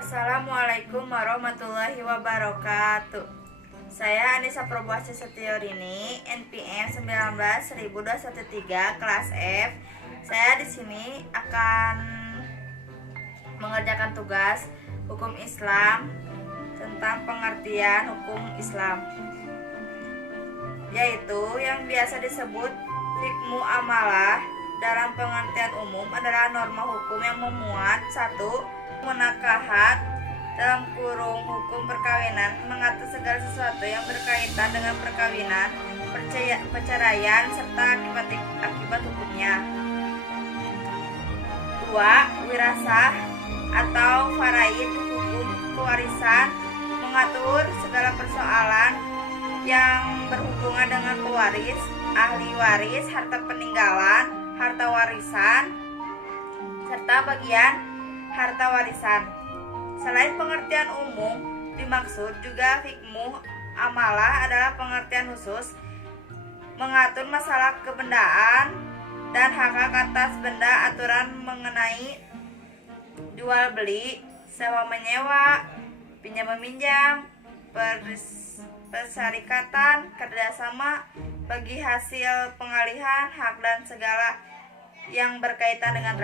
Assalamualaikum warahmatullahi wabarakatuh. Saya Anissa Proboasih Setiorini, NPM 19.1013 kelas F. Saya di sini akan mengerjakan tugas hukum Islam tentang pengertian hukum Islam, yaitu yang biasa disebut fikmu amalah. Dalam pengertian umum adalah norma hukum yang memuat satu, munakahat dalam kurung hukum perkawinan, mengatur segala sesuatu yang berkaitan dengan perkawinan, perceraian serta akibat hukumnya. 2. Wirasah atau faraid, hukum pewarisan, mengatur segala persoalan yang berhubungan dengan pewaris, ahli waris, harta peninggalan, harta warisan, serta bagian harta warisan. Selain pengertian umum, dimaksud juga fikmu amalah adalah pengertian khusus, mengatur masalah kebendaan dan hak-hak atas benda, aturan mengenai jual beli, sewa menyewa, pinjam meminjam, persyarikatan, kerjasama, bagi hasil pengalihan hak dan segala yang berkaitan dengan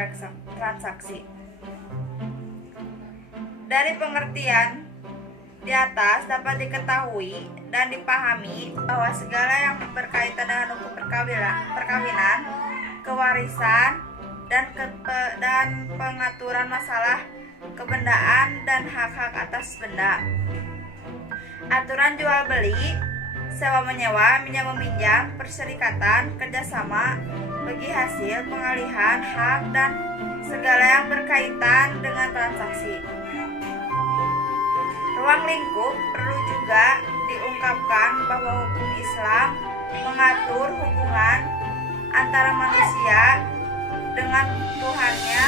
transaksi. Dari pengertian di atas dapat diketahui dan dipahami bahwa segala yang berkaitan dengan hukum perkawinan, kewarisan, dan pengaturan masalah kebendaan dan hak-hak atas benda, aturan jual beli, sewa menyewa, minjam meminjam, persyarikatan, kerjasama, bagi hasil pengalihan hak, dan segala yang berkaitan dengan transaksi. Ruang lingkup perlu juga diungkapkan bahwa hukum Islam mengatur hubungan antara manusia dengan Tuhannya,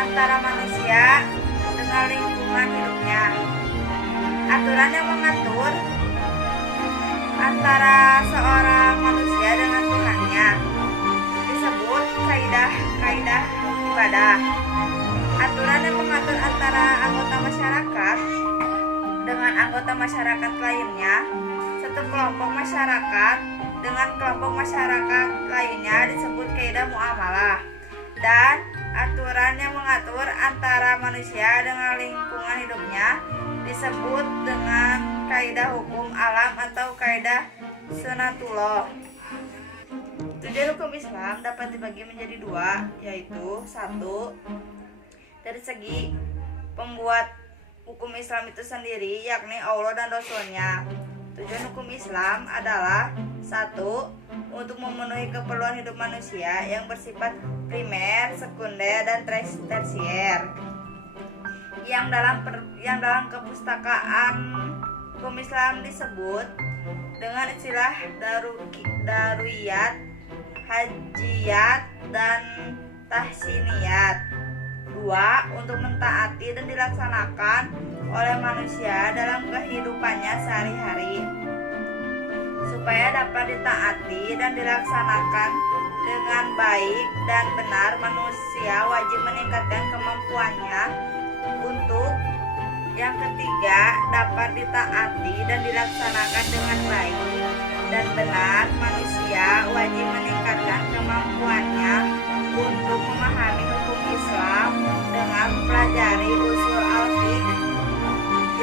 antara manusia dengan lingkungan hidupnya. Aturan yang mengatur antara seorang manusia dengan Tuhannya disebut kaidah ibadah. Aturan yang mengatur antara anggota masyarakat dengan anggota masyarakat lainnya, satu kelompok masyarakat dengan kelompok masyarakat lainnya disebut kaidah muamalah. Dan aturan yang mengatur antara manusia dengan lingkungan hidupnya disebut dengan kaidah hukum alam atau kaidah sunatullah. Tujuan hukum Islam dapat dibagi menjadi dua, yaitu satu, dari segi pembuat hukum Islam itu sendiri, yakni Allah dan Rasulnya. Tujuan hukum Islam adalah satu, untuk memenuhi keperluan hidup manusia yang bersifat primer, sekunder, dan tersier, yang dalam kepustakaan hukum Islam disebut dengan istilah daruriyat, hajiyat, dan tahsiniyat. 2. Untuk mentaati dan dilaksanakan oleh manusia dalam kehidupannya sehari-hari. Supaya dapat ditaati dan dilaksanakan dengan baik dan benar, manusia wajib meningkatkan kemampuannya untuk yang ketiga, dapat ditaati dan dilaksanakan dengan baik dan benar, manusia wajib meningkatkan kemampuannya untuk memahami hukum Islam dengan mempelajari usul al-fiqh,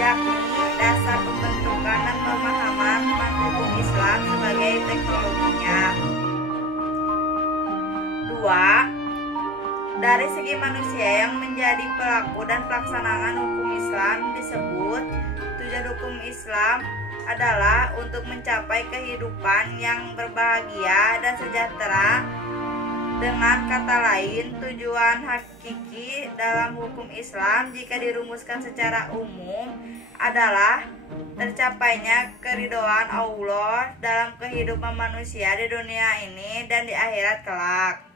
yakni dasar pembentukan dan pemahaman hukum Islam sebagai teknologinya. 2. Dari segi manusia yang menjadi pelaku dan pelaksanaan hukum Islam disebut tujuan hukum Islam adalah untuk mencapai kehidupan yang berbahagia dan sejahtera. Dengan kata lain, tujuan hakiki dalam hukum Islam jika dirumuskan secara umum adalah tercapainya keridhaan Allah dalam kehidupan manusia di dunia ini dan di akhirat kelak.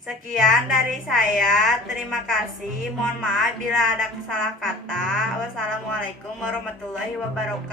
Sekian dari saya, terima kasih. Mohon maaf bila ada salah kata. Wassalamualaikum warahmatullahi wabarakatuh.